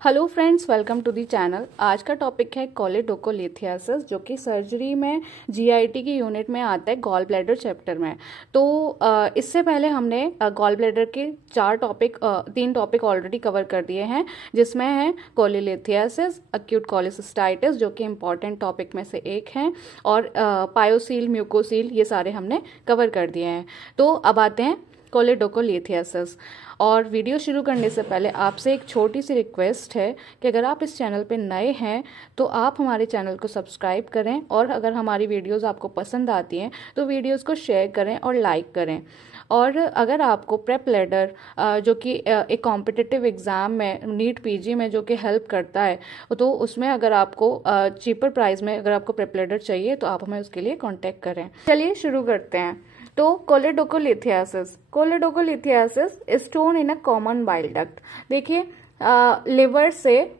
Hello friends, welcome to the channel. आज का topic है कोलेडोकोलिथियासिस, जो कि सर्जरी में जीआईटी की यूनिट में आता है, गॉल ब्लैडर चैप्टर में। तो इससे पहले हमने गॉल ब्लैडर के तीन टॉपिक ऑलरेडी कवर कर दिए हैं, जिसमें है कोलेलिथियासिस, एक्यूट कोलेसिस्टाइटिस जो कि इम्पॉर्टेंट टॉपिक में से एक है, और पायोसील, म्यूकोसील, ये सारे हमने कवर कर दिए हैं। तो अब आते हैं कोलेडोकोलिथियासिस। और वीडियो शुरू करने से पहले आपसे एक छोटी सी रिक्वेस्ट है कि अगर आप इस चैनल पे नए हैं तो आप हमारे चैनल को सब्सक्राइब करें, और अगर हमारी वीडियोस आपको पसंद आती हैं तो वीडियोस को शेयर करें और लाइक करें। और अगर आपको प्रेप लैडर जो कि एक कॉम्पिटिटिव एग्ज़ाम में, नीट पीजी में जो कि हेल्प करता है, तो उसमें अगर आपको चीपर प्राइस में अगर आपको प्रेप लैडर चाहिए तो आप हमें उसके लिए कॉन्टेक्ट करें। चलिए शुरू करते हैं। तो choledocholithiasis stone in a common bile duct. देखिए, लिवर से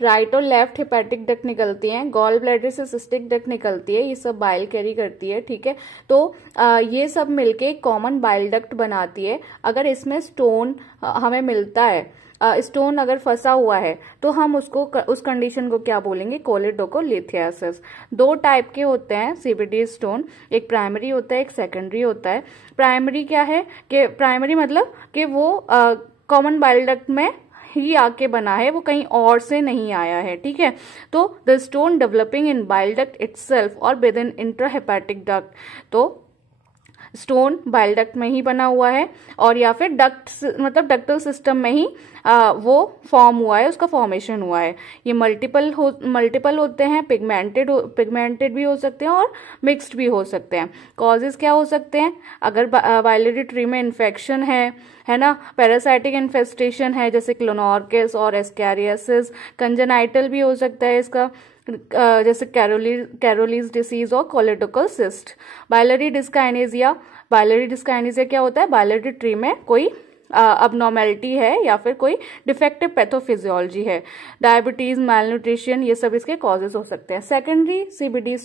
राइट और लेफ्ट हेपेटिक डक्ट निकलती हैं, गॉल ब्लैडर से सिस्टिक डक्ट निकलती है, ये सब बाइल कैरी करती है, ठीक है। तो ये सब मिलके कॉमन बाइल डक्ट बनाती है। अगर इसमें स्टोन हमें मिलता है, स्टोन अगर फंसा हुआ है, तो हम उसको उस कंडीशन को क्या बोलेंगे? कोलेडोकोलिथियासिस। दो टाइप के होते हैं सीबीडी स्टोन, एक प्राइमरी होता है, एक सेकेंडरी होता है। प्राइमरी क्या है कि प्राइमरी मतलब कि वो कॉमन बाइल डक्ट में ही आके बना है, वो कहीं और से नहीं आया है, ठीक है। तो the stone developing in bile duct itself और विद इन इंट्राहेपेटिक डक्ट। तो स्टोन बाइल डक्ट में ही बना हुआ है, और या फिर डक्ट मतलब डक्टल सिस्टम में ही वो फॉर्म हुआ है, उसका फॉर्मेशन हुआ है। ये मल्टीपल होते हैं, पिगमेंटेड भी हो सकते हैं और मिक्स्ड भी हो सकते हैं। कॉजेज क्या हो सकते हैं? अगर बाइलरी ट्री में इन्फेक्शन है ना, पैरासाइटिक इन्फेस्टेशन है जैसे क्लोनोर्किस और एस्कैरियासिस, कंजेनाइटल भी हो सकता है इसका, जैसे कैरोलीज डिसीज और कोलेडोकल सिस्ट। बाइलरी डिस्काइनेजिया क्या होता है? बाइलरी ट्री में कोई अबनॉर्मेलिटी है या फिर कोई डिफेक्टिव पैथोफिजियोलॉजी है। डायबिटीज, मैलन्यूट्रिशन, ये सब इसके कॉजेज हो सकते हैं। सेकेंडरी सीबीडी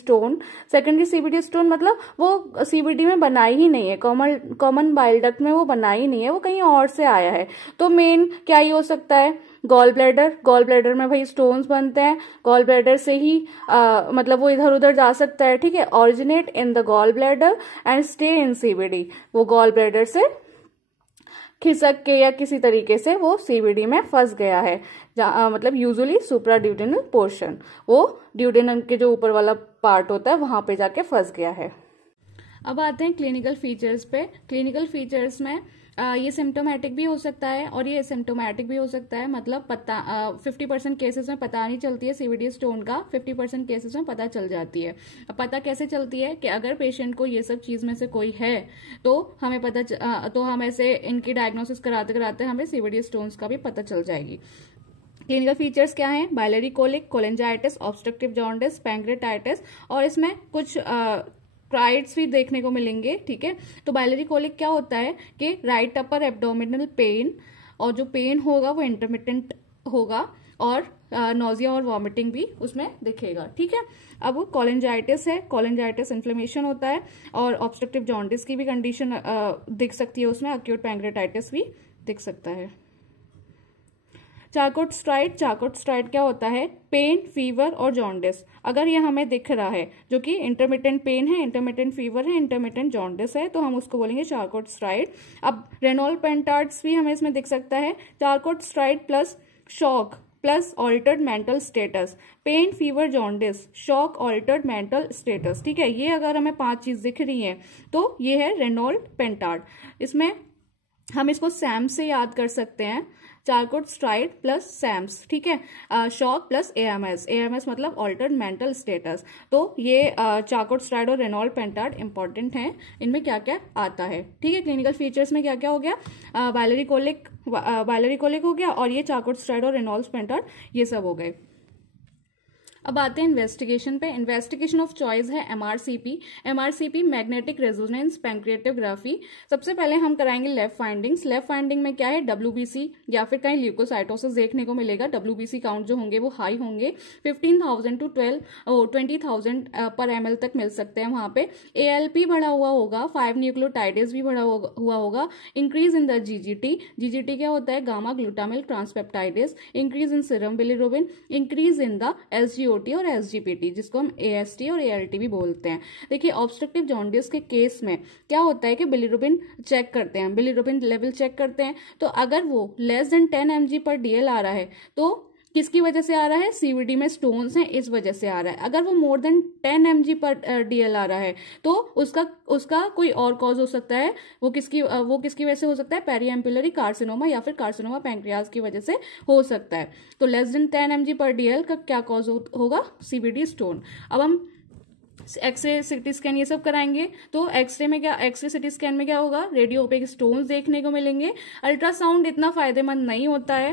स्टोन मतलब वो सीबीडी में बनाई ही नहीं है, कॉमन बाइल डक्ट में वो बनाई नहीं है, वो कहीं और से आया है। तो मेन क्या ही हो सकता है? गॉल ब्लैडर में भाई स्टोन्स बनते हैं, गॉल ब्लैडर से ही मतलब वो इधर उधर जा सकता है, ठीक है। Originate in the gall bladder and stay in CBD. वो गॉल ब्लैडर से खिसक के या किसी तरीके से वो सीबीडी में फंस गया है, मतलब यूजुअली सुप्राड्यूडेनल पोर्शन, वो ड्यूडेनम के जो ऊपर वाला पार्ट होता है वहां पे जाके फंस गया है। अब आते हैं क्लिनिकल फीचर्स पे। क्लिनिकल फीचर्स में ये सिम्टोमेटिक भी हो सकता है और ये एसिम्टोमेटिक भी हो सकता है, मतलब 50% केसेस में पता नहीं चलती है सीबीडी स्टोन का, 50% केसेस में पता चल जाती है। अब पता कैसे चलती है कि अगर पेशेंट को ये सब चीज में से कोई है तो हमें तो हम ऐसे इनकी डायग्नोसिस कराते कराते हमें सीबीडी स्टोन्स का भी पता चल जाएगी। क्लिनिकल फीचर्स क्या हैं? Biliary colic, cholangitis, obstructive jaundice, pancreatitis, और इसमें कुछ क्राइड्स भी देखने को मिलेंगे, ठीक है। तो बाइलरी कोलिक क्या होता है कि राइट अपर एब्डोमिनल पेन, और जो पेन होगा वो इंटरमिटेंट होगा, और नोजिया और वॉमिटिंग भी उसमें दिखेगा, ठीक है। अब कोलेंजाइटिस है, कोलेंजाइटिस इन्फ्लेमेशन होता है, और ऑब्स्ट्रक्टिव जॉन्डिस की भी कंडीशन दिख सकती है उसमें, एक्यूट पैंक्रेटाइटिस भी दिख सकता है। चारकोट स्ट्राइड क्या होता है? पेन, फीवर और जॉन्डिस। अगर ये हमें दिख रहा है जो कि इंटरमिटेंट पेन है, इंटरमिटेंट फीवर है, इंटरमिटेंट जॉन्डिस है, तो हम उसको बोलेंगे चारकोट स्ट्राइड। अब रेनॉल पेंटार्ड्स भी हमें इसमें दिख सकता है। Charcot stride plus shock plus altered mental status, pain, fever, jaundice, shock, altered mental status, ठीक है। ये अगर हमें 5 चीज दिख रही हैं तो ये है रेनॉल पेंटार्ड। इसमें हम इसको सैम से याद कर सकते हैं, चारकोट स्ट्राइड प्लस सैम्स, ठीक है। शॉक प्लस एएमएस मतलब ऑल्टर्ड मेंटल स्टेटस। तो ये चारकोट स्ट्राइड और रेनॉल पेंटार्ड इंपॉर्टेंट हैं, इनमें क्या क्या आता है, ठीक है। क्लिनिकल फीचर्स में क्या क्या हो गया? बाइलरी कोलिक हो गया, और ये चारकोट स्ट्राइड और रेनॉल्स पेंटार्ड, ये सब हो गए। अब आते हैं इन्वेस्टिगेशन पे। इन्वेस्टिगेशन ऑफ चॉइस है MRCP. MRCP magnetic resonance pancreatography. सबसे पहले हम कराएंगे लेफ्ट फाइंडिंग्स। लेफ्ट फाइंडिंग में क्या है, डब्ल्यूबीसी या फिर कहीं ल्यूकोसाइटोसिस देखने को मिलेगा। डब्ल्यूबीसी काउंट जो होंगे वो हाई होंगे, 15,000 टू 20,000 पर ml तक मिल सकते हैं वहां पे। एएलपी बढ़ा हुआ होगा, 5 न्यूक्लियोटाइडेज भी बढ़ा हुआ होगा। Increase in the GGT. GGT क्या होता है, gamma glutamyl transpeptidase. Increase in serum bilirubin. Increase in the SGOT और एसजीपीटी, जिसको हम एएसटी और एएलटी भी बोलते हैं। देखिए ऑब्स्ट्रक्टिव जॉन्डिस के केस में क्या होता है कि बिलिरुबिन चेक करते हैं, बिलिरुबिन लेवल चेक करते हैं। तो अगर वो लेस देन 10 mg पर डीएल आ रहा है तो किसकी वजह से आ रहा है, सीवीडी में स्टोन्स हैं इस वजह से आ रहा है। अगर वो मोर देन 10 mg पर डीएल आ रहा है तो उसका कोई और कॉज हो सकता है। वो किसकी वजह से हो सकता है, पेरीएम्पुलरी कार्सिनोमा या फिर कार्सिनोमा पैंक्रियाज की वजह से हो सकता है। तो लेस देन 10 mg पर डीएल का क्या कॉज होगा, सीवीडी स्टोन। अब हम एक्सरे सिटी स्कैन ये सब कराएंगे। तो एक्सरे सिटी स्कैन में क्या होगा, रेडियो ओपेक स्टोन्स देखने को मिलेंगे। अल्ट्रासाउंड इतना फायदेमंद नहीं होता है,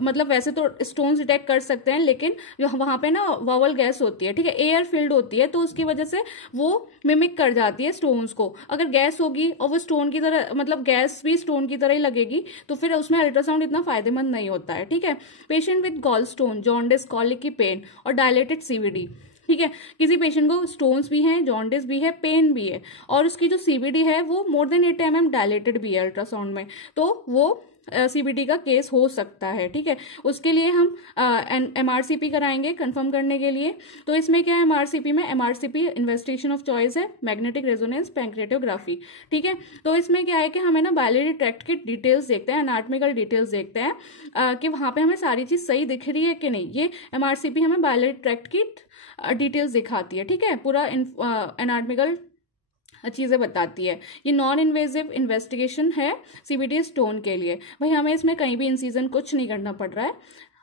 मतलब वैसे तो स्टोन्स डिटेक्ट कर सकते हैं लेकिन वहां पे ना वावल गैस होती है, ठीक है, एयर फील्ड होती है, तो उसकी वजह से वो मिमिक कर जाती है स्टोन्स को। अगर गैस होगी और वो स्टोन की तरह, मतलब गैस भी स्टोन की तरह ही लगेगी, तो फिर उसमें अल्ट्रासाउंड इतना फायदेमंद नहीं होता है, ठीक है। Patient with gall stone, jaundice, colic की पेन और डायलेटेड सीवीडी, ठीक है। किसी पेशेंट को स्टोन्स भी हैं, जॉन्डिस भी है, पेन भी है और उसकी जो सीबीडी है वो मोर देन 8 mm डायलेटेड भी है अल्ट्रासाउंड में, तो वो सीबीडी का केस हो सकता है, ठीक है। उसके लिए हम एमआरसीपी कराएंगे कंफर्म करने के लिए। तो इसमें क्या है, एमआरसीपी में एमआरसीपी इन्वेस्टिगेशन ऑफ चॉइस है, मैग्नेटिक रेजोनेंस पैंक्रिएटोग्राफी, ठीक है। तो इसमें क्या है कि हमें ना बायलियरी ट्रैक्ट की डिटेल्स देखते हैं, एनाटॉमिकल डिटेल्स देखते हैं कि वहां पे हमें सारी चीज सही दिख रही है कि नहीं। ये एमआरसीपी हमें बायलियरी ट्रैक्ट की डिटेल्स दिखाती है, ठीक है, पूरा एनाटॉमिकल चीजें बताती है। ये नॉन इन्वेजिव इन्वेस्टिगेशन है सीबीडी स्टोन के लिए। भाई हमें इसमें कहीं भी इंसीजन कुछ नहीं करना पड़ रहा है।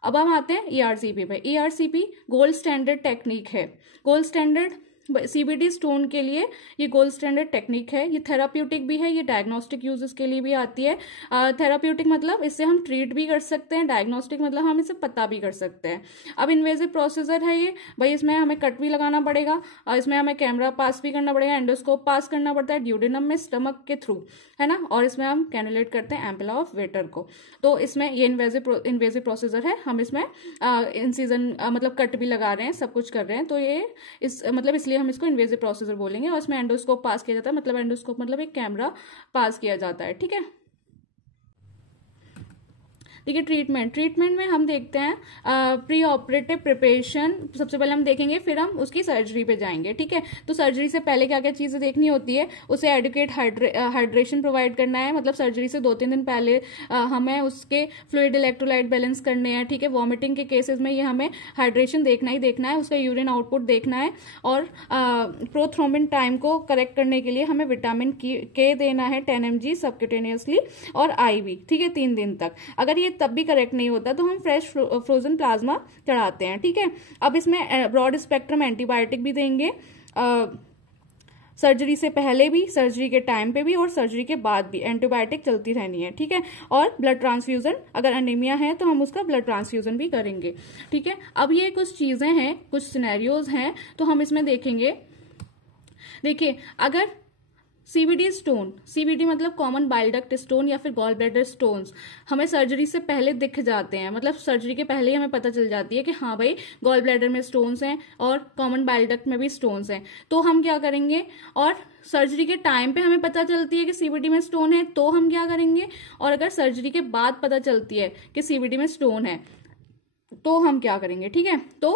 अब हम आते हैं ईआरसीपी पे। ईआरसीपी गोल्ड स्टैंडर्ड टेक्निक है। गोल्ड स्टैंडर्ड सीबीडी स्टोन के लिए ये गोल्ड स्टैंडर्ड टेक्निक है। ये थेराप्यूटिक भी है, ये डायग्नोस्टिक यूजेस के लिए भी आती है। थेराप्यूटिक मतलब इससे हम ट्रीट भी कर सकते हैं, डायग्नोस्टिक मतलब हम इसे पता भी कर सकते हैं। अब इन्वेजिव प्रोसीजर है ये, भाई इसमें हमें कट भी लगाना पड़ेगा और इसमें हमें कैमरा पास भी करना पड़ेगा, एंडोस्कोप पास करना पड़ता है ड्यूडेनम में, स्टमक के थ्रू, है ना, और इसमें हम कैनुलेट करते हैं एम्पुला ऑफ वेटर को। तो इसमें ये इन्वेजिव प्रोसीजर है। हम इसमें इंसीजन मतलब कट भी लगा रहे हैं, सब कुछ कर रहे हैं, तो ये इसलिए हम इसको इन्वेजिव प्रोसीजर बोलेंगे। और इसमें एंडोस्कोप पास किया जाता है, मतलब एंडोस्कोप मतलब एक कैमरा पास किया जाता है, ठीक है। देखिए ट्रीटमेंट में हम देखते हैं प्री ऑपरेटिव प्रिपरेशन सबसे पहले हम देखेंगे, फिर हम उसकी सर्जरी पे जाएंगे, ठीक है। तो सर्जरी से पहले क्या क्या चीजें देखनी होती है, उसे एडुकेट हाइड्रेशन प्रोवाइड करना है, मतलब सर्जरी से 2-3 दिन पहले हमें उसके फ्लूइड इलेक्ट्रोलाइट बैलेंस करने हैं, ठीक है। वॉमिटिंग के केसेस में ये हमें हाइड्रेशन देखना ही देखना है, उसका यूरिन आउटपुट देखना है और प्रोथ्रोम्बिन टाइम को करेक्ट करने के लिए हमें विटामिन के देना है 10 mg सबक्यूटेनियसली और IV, ठीक है, 3 दिन तक। अगर ये तब भी करेक्ट नहीं होता तो हम फ्रेश फ्रोजन प्लाज्मा चढ़ाते हैं, ठीक है। अब इसमें ब्रॉड स्पेक्ट्रम एंटीबायोटिक भी देंगे सर्जरी से पहले भी, सर्जरी के टाइम पे भी और सर्जरी के बाद भी एंटीबायोटिक चलती रहनी है, ठीक है। और ब्लड ट्रांसफ्यूजन, अगर एनीमिया है तो हम उसका ब्लड ट्रांसफ्यूजन भी करेंगे, ठीक है। अब ये कुछ चीजें हैं, कुछ सिनेरियोज हैं, तो हम इसमें देखेंगे। देखिए अगर सीबीडी मतलब कॉमन बाइल डक्ट स्टोन या फिर गॉल ब्लैडर स्टोन्स हमें सर्जरी से पहले दिख जाते हैं, मतलब सर्जरी के पहले ही हमें पता चल जाती है कि हाँ भाई गॉल ब्लैडर में स्टोन्स हैं और कॉमन बाइल डक्ट में भी स्टोन्स हैं, तो हम क्या करेंगे। और सर्जरी के टाइम पे हमें पता चलती है कि सीबीडी में स्टोन है तो हम क्या करेंगे। और अगर सर्जरी के बाद पता चलती है कि सीबीडी में स्टोन है तो हम क्या करेंगे, ठीक है। तो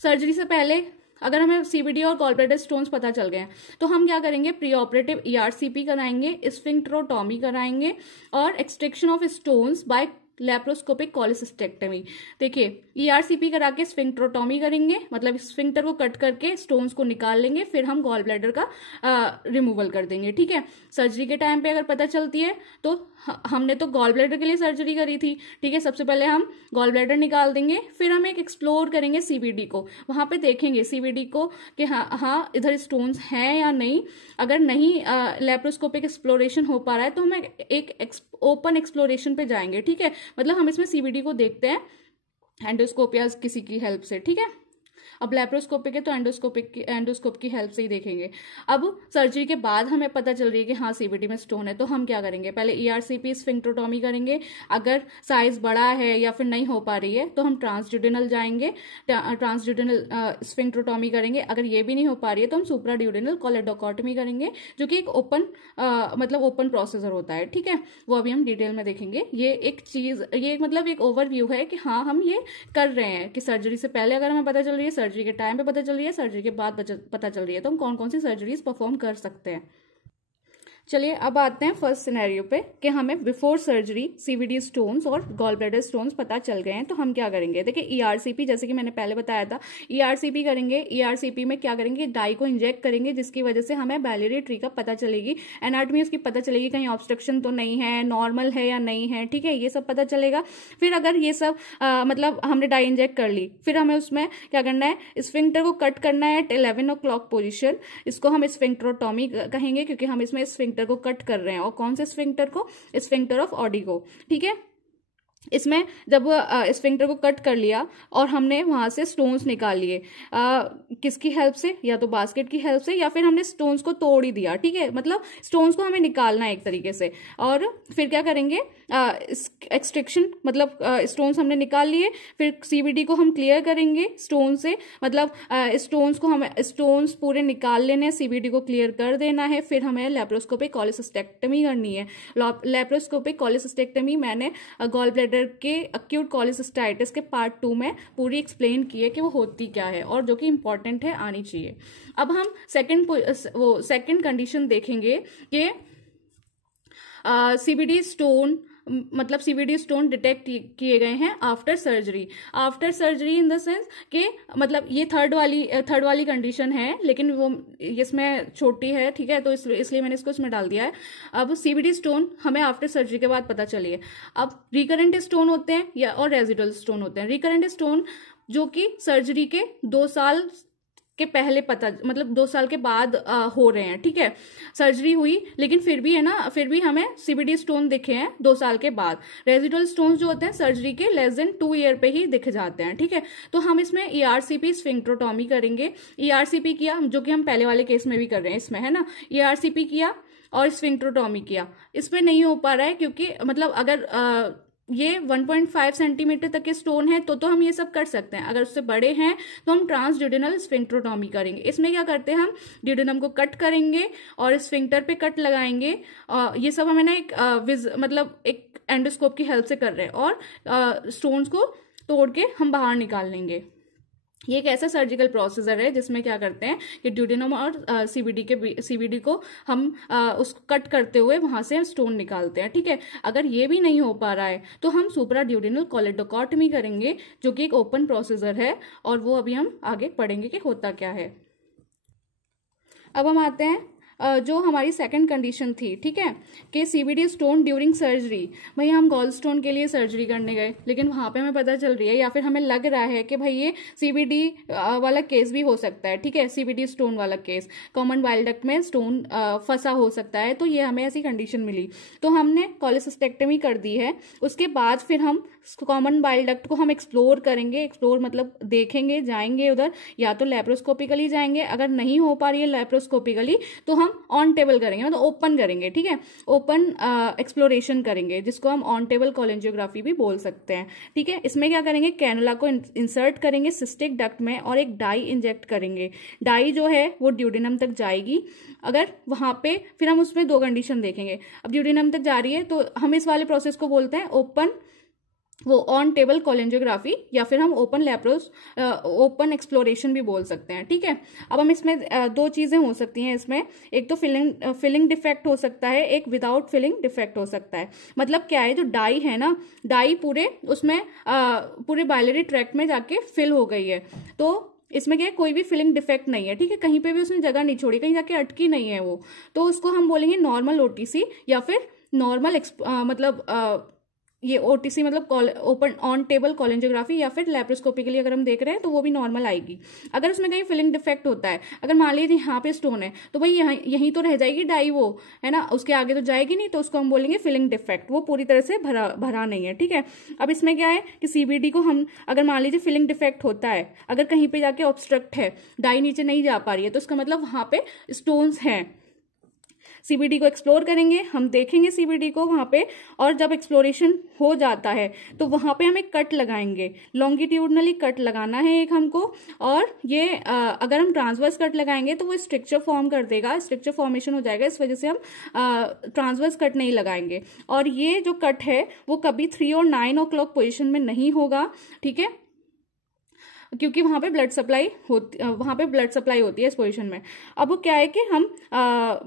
सर्जरी से पहले अगर हमें सीबीडी और गॉल ब्लैडर स्टोन्स पता चल गए हैं तो हम क्या करेंगे, प्री ऑपरेटिव ईआरसीपी कराएंगे, स्फिंक्टरोटॉमी कराएंगे और extraction of stones by laparoscopic cholecystectomy. देखिए ईआरसीपी करा के स्फिंक्टरोटॉमी करेंगे, मतलब स्फिंक्टर को कट करके स्टोन्स को निकाल लेंगे, फिर हम गॉल ब्लैडर का रिमूवल कर देंगे, ठीक है। सर्जरी के टाइम पे अगर पता चलती है तो हमने तो गॉल ब्लैडर के लिए सर्जरी करी थी, ठीक है, सबसे पहले हम गॉल ब्लैडर निकाल देंगे, फिर हम एक एक्सप्लोर करेंगे सीबीडी को, वहां पे देखेंगे सीबीडी को कि हाँ इधर स्टोन्स हैं या नहीं। अगर नहीं लैप्रोस्कोपिक एक्सप्लोरेशन हो पा रहा है तो हम एक ओपन एक्सप्लोरेशन पे जाएंगे, ठीक है। मतलब हम इसमें सीबीडी को देखते हैं एंडोस्कोप या किसी की हेल्प से, ठीक है। अब लैप्रोस्कोपिक है तो एंडोस्कोप की हेल्प से ही देखेंगे। अब सर्जरी के बाद हमें पता चल रही है कि हाँ सीबीडी में स्टोन है, तो हम क्या करेंगे, पहले ईआरसीपी स्फिंक्टरोटॉमी करेंगे। अगर साइज बड़ा है या फिर नहीं हो पा रही है तो हम ट्रांसड्यूडेनल जाएंगे, ट्रांसड्यूडेनल स्फिंक्टरोटॉमी करेंगे। अगर ये भी नहीं हो पा रही है तो हम सुप्राड्यूडेनल कोलेडोकोटमी करेंगे, जो कि एक मतलब ओपन प्रोसीजर होता है, ठीक है। वो अभी हम डिटेल में देखेंगे। ये एक चीज, ये मतलब एक ओवरव्यू है कि हाँ हम ये कर रहे हैं कि सर्जरी से पहले अगर हमें पता चल रही है, सर्जरी के टाइम पे पता चल रही है, सर्जरी के बाद पता चल रही है, तो हम कौन कौन सी सर्जरीज परफॉर्म कर सकते हैं। चलिए अब आते हैं फर्स्ट सिनेरियो पे कि हमें बिफोर सर्जरी सीवीडी स्टोन्स और गॉल ब्लैडर स्टोन्स पता चल गए हैं, तो हम क्या करेंगे। देखिए ईआरसीपी, जैसे कि मैंने पहले बताया था, ईआरसीपी करेंगे। ईआरसीपी में क्या करेंगे, डाई को इंजेक्ट करेंगे, जिसकी वजह से हमें बाइलियरी ट्री का पता चलेगी, एनाटॉमी उसकी पता चलेगी, कहीं ऑब्स्ट्रक्शन तो नहीं है, नॉर्मल है या नहीं है, ठीक है, ये सब पता चलेगा। फिर अगर ये सब मतलब हमने डाई इंजेक्ट कर ली, फिर हमें उसमें क्या करना है, स्फिंक्टर को कट करना है एट 11 o'clock पोजिशन। इसको हम स्फिंक्टरोटॉमी कहेंगे, क्योंकि हम इसमें स्फिंक्टर को कट कर रहे हैं। और कौन से स्फिंक्टर को, स्फिंक्टर ऑफ ऑडी को, ठीक है। इसमें जब स्फिंक्टर को कट कर लिया और हमने वहां से स्टोन्स निकाल लिए, किसकी हेल्प से, या तो बास्केट की हेल्प से, या फिर हमने स्टोन्स को तोड़ ही दिया, ठीक है। मतलब स्टोन्स को हमें निकालना है एक तरीके से। और फिर क्या करेंगे, एक्सट्रैक्शन, मतलब स्टोन्स हमने निकाल लिए, फिर सीवीडी को हम क्लियर करेंगे स्टोन से, मतलब स्टोन्स को हमें, स्टोन्स पूरे निकाल लेने, सीवीडी को क्लियर कर देना है। फिर हमें लैप्रोस्कोपिक कोलिसिस्टेक्टमी करनी है। लैप्रोस्कोपिक कोलिसिस्टेक्टमी मैंने गॉल ब्लैडर के अक्यूट कोलिसिस्टाइटिस के पार्ट 2 में पूरी एक्सप्लेन की है कि वो होती क्या है, और जो कि इंपॉर्टेंट है, आनी चाहिए। अब हम सेकंड कंडीशन देखेंगे कि सीबीडी स्टोन, मतलब सीबीडी स्टोन डिटेक्ट किए गए हैं after surgery. After surgery in the sense कि मतलब ये थर्ड वाली कंडीशन है, लेकिन वो इसमें छोटी है, ठीक है, तो इसलिए मैंने इसको इसमें डाल दिया है। अब सीबीडी स्टोन हमें आफ्टर सर्जरी के बाद पता चलिए। अब रिकरेंट स्टोन होते हैं या और रेजिडुअल स्टोन होते हैं। रिकरेंट स्टोन जो कि सर्जरी के 2 साल के पहले पता, मतलब 2 साल के बाद हो रहे हैं, ठीक है। सर्जरी हुई लेकिन फिर भी है ना, फिर भी हमें सीबीडी स्टोन दिखे हैं 2 साल के बाद। रेजिडुअल स्टोन जो होते हैं सर्जरी के लेस देन 2 ईयर पे ही दिख जाते हैं, ठीक है। तो हम इसमें ईआरसीपी स्फिंक्टरोटॉमी करेंगे। ईआरसीपी किया, जो कि हम पहले वाले केस में भी कर रहे हैं, इसमें है ना, ईआरसीपी किया और स्फिंक्टरोटॉमी किया। इसमें नहीं हो पा रहा है क्योंकि मतलब अगर ये 1.5 सेंटीमीटर तक के स्टोन है तो हम ये सब कर सकते हैं। अगर उससे बड़े हैं तो हम ट्रांसड्यूडेनल स्फिंक्टरोटॉमी करेंगे। इसमें क्या करते हैं, हम ड्यूडेनम को कट करेंगे और स्फिंक्टर पे कट लगाएंगे। ये सब हमें ना एक मतलब एक एंडोस्कोप की हेल्प से कर रहे हैं, और स्टोन्स को तोड़ के हम बाहर निकाल लेंगे। ये एक ऐसा सर्जिकल प्रोसीजर है जिसमें क्या करते हैं कि ड्यूडेनम और सीबीडी को हम उसको कट करते हुए वहां से स्टोन निकालते हैं, ठीक है। अगर ये भी नहीं हो पा रहा है तो हम सुप्राड्यूडेनल कोलेडोकोटमी करेंगे, जो कि एक ओपन प्रोसीजर है, और वो अभी हम आगे पढ़ेंगे कि होता क्या है। अब हम आते हैं जो हमारी सेकंड कंडीशन थी, ठीक है, कि सीबीडी स्टोन ड्यूरिंग सर्जरी। भाई हम गॉल स्टोन के लिए सर्जरी करने गए, लेकिन वहां पे हमें पता चल रही है या फिर हमें लग रहा है कि भाई ये सीबीडी वाला केस भी हो सकता है, ठीक है, सीबीडी स्टोन वाला केस, कॉमन बाइल डक्ट में स्टोन फंसा हो सकता है। तो ये हमें ऐसी कंडीशन मिली, तो हमने कोलिसिस्टेक्टमी कर दी है। उसके बाद फिर हम कॉमन बाइल डक्ट को हम एक्सप्लोर करेंगे। एक्सप्लोर मतलब देखेंगे, जाएंगे उधर, या तो लैप्रोस्कोपिकली जाएंगे, अगर नहीं हो पा रही है लैप्रोस्कोपिकली तो हम ऑन टेबल करेंगे, मतलब ओपन करेंगे, ठीक है, ओपन एक्सप्लोरेशन करेंगे, जिसको हम ऑन टेबल कोलेंजियोग्राफी भी बोल सकते हैं, ठीक है। इसमें क्या करेंगे, कैनुला को इंसर्ट करेंगे सिस्टिक डक्ट में और एक डाई इंजेक्ट करेंगे। डाई जो है वो ड्यूडेनम तक जाएगी। अगर वहां पे फिर हम उसमें 2 कंडीशन देखेंगे। अब ड्यूडेनम तक जा रही है तो हम इस वाले प्रोसेस को बोलते हैं वो ऑन टेबल कोलेंजियोग्राफी, या फिर हम ओपन एक्सप्लोरेशन भी बोल सकते हैं, ठीक है। अब हम इसमें 2 चीजें हो सकती हैं इसमें, एक तो फिलिंग डिफेक्ट हो सकता है, एक विदाउट फिलिंग डिफेक्ट हो सकता है। मतलब क्या है, जो डाई है ना, डाई पूरे उसमें पूरे बाइलरी ट्रैक्ट में जाके फिल हो गई है, तो इसमें क्या है, कोई भी फिलिंग डिफेक्ट नहीं है, ठीक है, कहीं पे भी उसने जगह नहीं छोड़ी, कहीं जाके अटकी नहीं है वो, तो उसको हम बोलेंगे नॉर्मल ओटीसी या फिर नॉर्मल मतलब ये ओटीसी मतलब ओपन ऑन टेबल कोलेंजियोग्राफी या फिर लेप्रोस्कोपिकली अगर हम देख रहे हैं तो वो भी नॉर्मल आएगी। अगर उसमें कहीं फिलिंग डिफेक्ट होता है, अगर मान लीजिए यहाँ पे स्टोन है तो भाई यहाँ यहीं तो रह जाएगी डाई, वो है ना, उसके आगे तो जाएगी नहीं, तो उसको हम बोलेंगे फिलिंग डिफेक्ट, वो पूरी तरह से भरा नहीं है। ठीक है, अब इसमें क्या है कि सीबीडी को हम अगर मान लीजिए फिलिंग डिफेक्ट होता है, अगर कहीं पे जाके ऑब्स्ट्रक्ट है, डाई नीचे नहीं जा पा रही है, तो इसका मतलब वहां पे स्टोन्स हैं। सीबीडी को एक्सप्लोर करेंगे, हम देखेंगे सीबीडी को वहां पे, और जब एक्सप्लोरेशन हो जाता है तो वहां पे हम एक कट लगाएंगे, लॉन्गिट्यूडनली कट लगाना है एक हमको। और ये अगर हम ट्रांसवर्स कट लगाएंगे तो वो स्ट्रक्चर फॉर्म कर देगा, स्ट्रक्चर फॉर्मेशन हो जाएगा, इस वजह से हम ट्रांसवर्स कट नहीं लगाएंगे। और ये जो कट है वो कभी 3 और 9 o'clock पोजिशन में नहीं होगा। ठीक है, क्योंकि वहां पे ब्लड सप्लाई होती है इस पोजीशन में। अब वो क्या है कि हम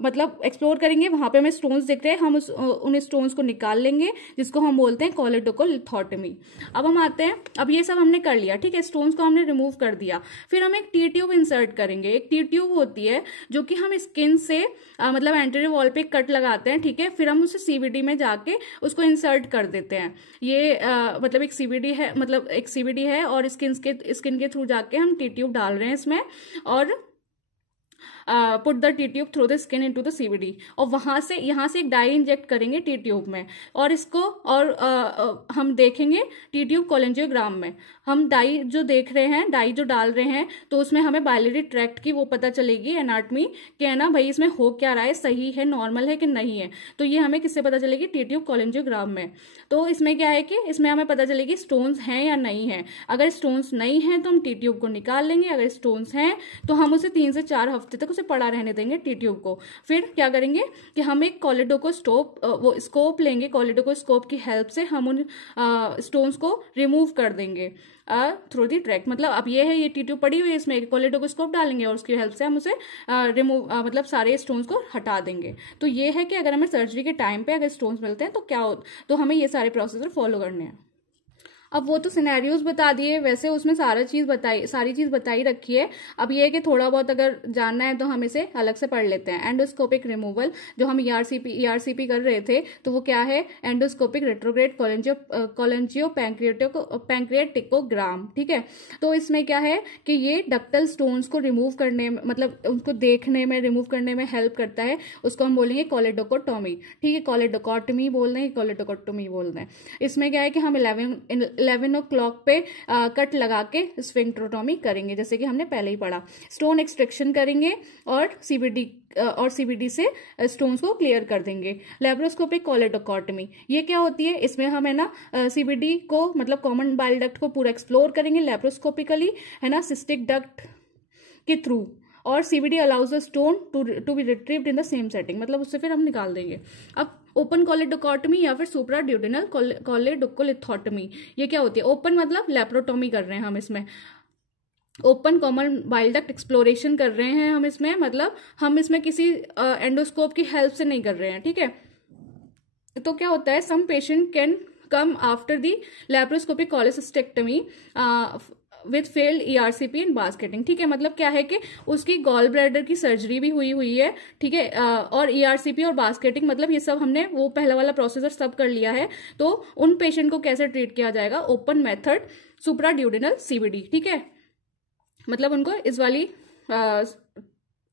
मतलब एक्सप्लोर करेंगे, वहां पे हमें स्टोन्स दिख रहे हैं, हम उन स्टोन्स को निकाल लेंगे, जिसको हम बोलते हैं कोलेडोकोलिथोटमी। अब हम आते हैं, अब ये सब हमने कर लिया, ठीक है, स्टोन्स को हमने रिमूव कर दिया। फिर हम एक टी ट्यूब इंसर्ट करेंगे। एक टी ट्यूब होती है जो कि हम स्किन से मतलब एंटीरियर वॉल पे कट लगाते हैं, ठीक है, फिर हम उसे सीबीडी में जाके उसको इंसर्ट कर देते हैं। ये मतलब एक सीबीडी है और स्किन के थ्रू जाके हम टी ट्यूब डाल रहे हैं इसमें, और put the T tube through the skin into the CBD, और यहाँ से एक डाई इंजेक्ट करेंगे टी ट्यूब में, और इसको हम देखेंगे टी ट्यूब कोलेंजियोग्राम में। हम डाई जो देख रहे हैं, डाई जो डाल रहे हैं, तो उसमें हमें बाइलरी ट्रैक्ट की वो पता चलेगी, एनाटमी कि है ना भाई इसमें हो क्या रहा है, सही है, नॉर्मल है कि नहीं है। तो ये हमें किससे पता चलेगी? टी ट्यूब कोलेंजियोग्राम में। तो इसमें क्या है कि इसमें हमें पता चलेगी स्टोन्स हैं या नहीं है। अगर स्टोन्स नहीं है तो हम टी ट्यूब को निकाल लेंगे, अगर स्टोन्स हैं तो हम उसे 3 से 4 हफ्ते तक उसे पड़ा रहने देंगे टी ट्यूब को। फिर क्या करेंगे कि हम एक स्कोप लेंगे, कोलेडोकोस्कोप की हेल्प से हम उन स्टोन्स को रिमूव कर देंगे थ्रू दी ट्रैक। मतलब अब ये है, ये टी ट्यूब पड़ी हुई है, इसमें कोलेडोकोस्कोप डालेंगे और उसकी हेल्प से हम उसे मतलब सारे स्टोन्स को हटा देंगे। तो ये है कि अगर हमें सर्जरी के टाइम पे अगर स्टोन्स मिलते हैं तो हमें ये सारे प्रोसीजर फॉलो करने हैं। अब वो तो सिनेरियोज बता दिए, वैसे उसमें सारी चीज बताई रखी है। अब ये है कि थोड़ा बहुत अगर जानना है तो हम इसे अलग से पढ़ लेते हैं। एंडोस्कोपिक रिमूवल, जो हम ईआरसीपी कर रहे थे, तो वो क्या है? Endoscopic retrograde cholangiopancreaticogram. ठीक है, तो इसमें क्या है कि ये डक्टल स्टोन्स को रिमूव करने में, मतलब उनको देखने में, रिमूव करने में हेल्प करता है। उसको हम बोलेंगे कोलेडोकोटोमी। ठीक है, कोलेडोकोटोमी बोल रहे हैं, कोलेडोकोटोमी बोल रहे हैं। इसमें क्या है कि हम 11 o'clock पे कट लगा के स्फिंक्टरोटोमी करेंगे, जैसे कि हमने पहले ही पढ़ा। स्टोन एक्सट्रैक्शन करेंगे और सीबीडी से स्टोन्स को क्लियर कर देंगे। लेप्रोस्कोपिक कोलेडोकोटमी, ये क्या होती है? इसमें हम है ना सीबीडी को, मतलब कॉमन बाइल डक्ट को पूरा एक्सप्लोर करेंगे लेप्रोस्कोपिकली, है ना, सिस्टिक डक्ट के थ्रू, और CBD allows the stone to be retrieved in the same setting, मतलब उससे फिर हम निकाल देंगे। अब ओपन कोलेडोकोटमी या फिर सुप्राड्यूडेनल कोलेडोकोलिथोटमी, ये क्या होती है? ओपन मतलब लेप्रोटोमी कर रहे हैं हम इसमें, open common bile duct exploration कर रहे हैं हम इसमें, मतलब हम इसमें किसी एंडोस्कोप की हेल्प से नहीं कर रहे हैं। ठीक है, तो क्या होता है? Some patient can come after the laparoscopic cholecystectomy with failed ERCP in basketing. ठीक है, मतलब क्या है कि उसकी गॉल ब्लैडर की सर्जरी भी हुई है, ठीक है, और ईआरसीपी और बास्केटिंग, मतलब ये सब हमने वो पहला वाला प्रोसीजर सब कर लिया है। तो उन पेशेंट को कैसे ट्रीट किया जाएगा? Open method supraduodenal CBD. ठीक है, मतलब उनको इस वाली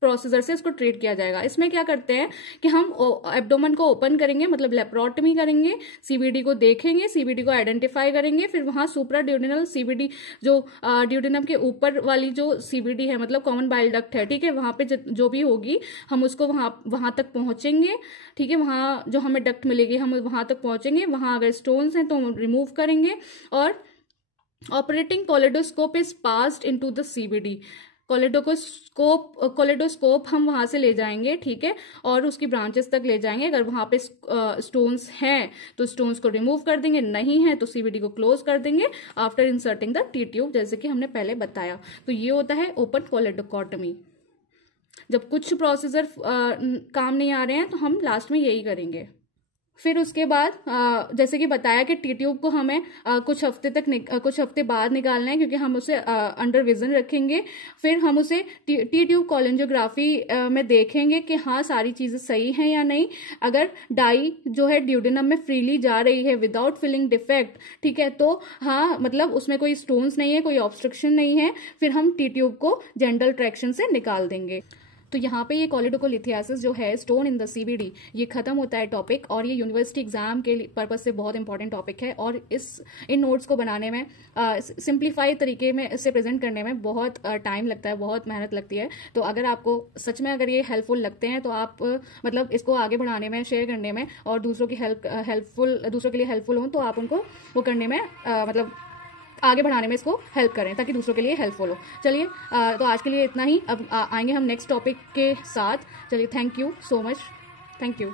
प्रोसीजर से इसको ट्रीट किया जाएगा। इसमें क्या करते हैं कि हम एब्डोमेन को ओपन करेंगे, मतलब लेप्रोटमी करेंगे, सीबीडी को देखेंगे, सीबीडी को आइडेंटिफाई करेंगे, फिर वहां सुप्राड्यूडेनल सीबीडी, जो ड्यूडेनम के ऊपर वाली जो सीबीडी है, मतलब कॉमन बाइल डक्ट है, ठीक है, वहां पे जो भी होगी हम उसको वहां तक पहुंचेंगे। ठीक है, वहां जो हमें डक्ट मिलेगी हम वहां तक पहुंचेंगे, वहां अगर स्टोन्स हैं तो हम रिमूव करेंगे, और operating choledochoscope is passed into the CBD. Choledochoscope हम वहां से ले जाएंगे, ठीक है, और उसकी ब्रांचेस तक ले जाएंगे। अगर वहां पे स्टोन्स हैं तो स्टोन्स को रिमूव कर देंगे, नहीं है तो सीबीडी को क्लोज कर देंगे after inserting the T tube, जैसे कि हमने पहले बताया। तो ये होता है ओपन कोलेडोकोटमी। जब कुछ प्रोसीजर काम नहीं आ रहे हैं तो हम लास्ट में यही करेंगे। फिर उसके बाद जैसे कि बताया कि टी ट्यूब को हमें कुछ हफ्ते बाद निकालना है, क्योंकि हम उसे अंडर विजन रखेंगे। फिर हम उसे टी ट्यूब कोलोनोग्राफी में देखेंगे कि हाँ सारी चीज़ें सही हैं या नहीं। अगर डाई जो है ड्यूडेनम में फ्रीली जा रही है विदाउट फिलिंग डिफेक्ट, ठीक है, तो हाँ मतलब उसमें कोई स्टोन्स नहीं है, कोई ऑब्स्ट्रक्शन नहीं है, फिर हम टी ट्यूब को जेंटल ट्रैक्शन से निकाल देंगे। तो यहाँ पे ये कॉलिडोकोलिथियासिस जो है स्टोन इन द सीवीडी, ये खत्म होता है टॉपिक, और ये यूनिवर्सिटी एग्जाम के पर्पज से बहुत इंपॉर्टेंट टॉपिक है। और इन नोट्स को बनाने में सिंप्लीफाई तरीके में इसे प्रेजेंट करने में बहुत टाइम लगता है, बहुत मेहनत लगती है। तो अगर आपको सच में अगर ये हेल्पफुल लगते हैं तो आप मतलब इसको आगे बढ़ाने में, शेयर करने में और दूसरों के लिए हेल्पफुल हों तो आप उनको वो करने में मतलब आगे बढ़ाने में इसको हेल्प करें ताकि दूसरों के लिए हेल्पफुल हो। चलिए तो आज के लिए इतना ही। अब आएंगे हम नेक्स्ट टॉपिक के साथ। चलिए, thank you so much, thank you.